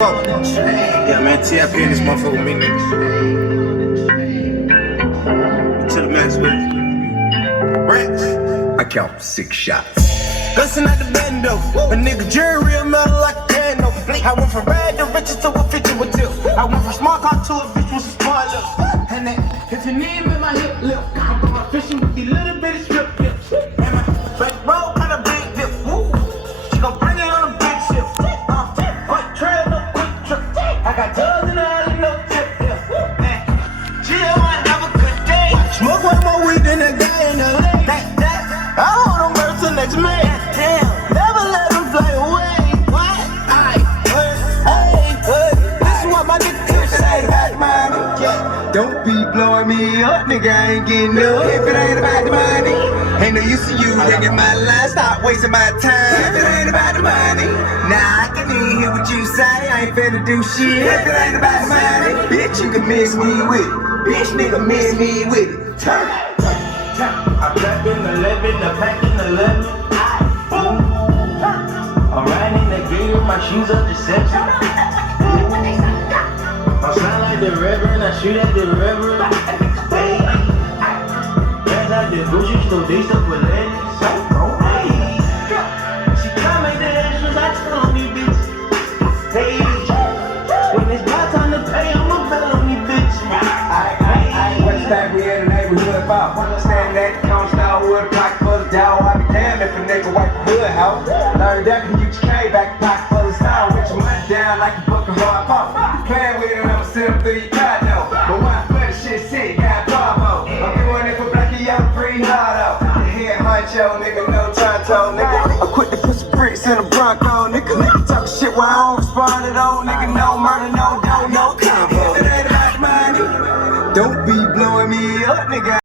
Yeah, man, TIP in this motherfucker with me, nigga. To the max with it. Ranch. I count 6 shots. Gussin' at the bando. A nigga jury real metal like a candle. I went from rag to riches to a 50 with tip. I went from small car to a bitch with some small lips. And then, if you need me, my hip lip. I'm going fishing with these little bitty strip dips. And my back road kinda big dip. Woo. She gon' bring it on a big ship. Quick trail, no quick trip. I got drugs in the alley, no tip. Jill might have a good day. Smoke one more weed than that guy in LA. I hold them birds till next May. Never let them fly away. What? This is what my nigga could say about the money. Don't be blowing me up, nigga. I ain't getting no. If it ain't about the money, ain't no use to you. Nigga, my line, stop wasting my time. If it ain't about the money, nah, I can even hear what you say. I ain't finna do shit. If it ain't about the money, bitch, you can miss me with it. Bitch, nigga, miss me with it. Turn. I pack in 11, I pack in 11. I'm riding the gate with my shoes up deception. I sound like the reverend, I shoot at the reverend. Hey, that's like the grocery store, they stuff with lettuce. Hey, she come make the extras, I tell on these bitches. Hey, when it's my time to pay, I'ma bet on these bitches. What's that we in the neighborhood about? Understand that count style wood pocket full of dough. I be damned if a nigga wipe the hood out. Learn that from UGK back pocket full of style. With your money down like a book of hard pop. Playing with it, I'ma send them through your car though. But when I play the shit sick, got Bravo. I'm doing it for black and yellow, free hard though. Head honcho, nigga, no tonto, nigga. I'm quick to put some bricks in a Bronco, nigga. Nigga talking shit while I don't respond at all, nigga. No murder, no dough, no combo. If it ain't about the money, don't be blowing me up, nigga.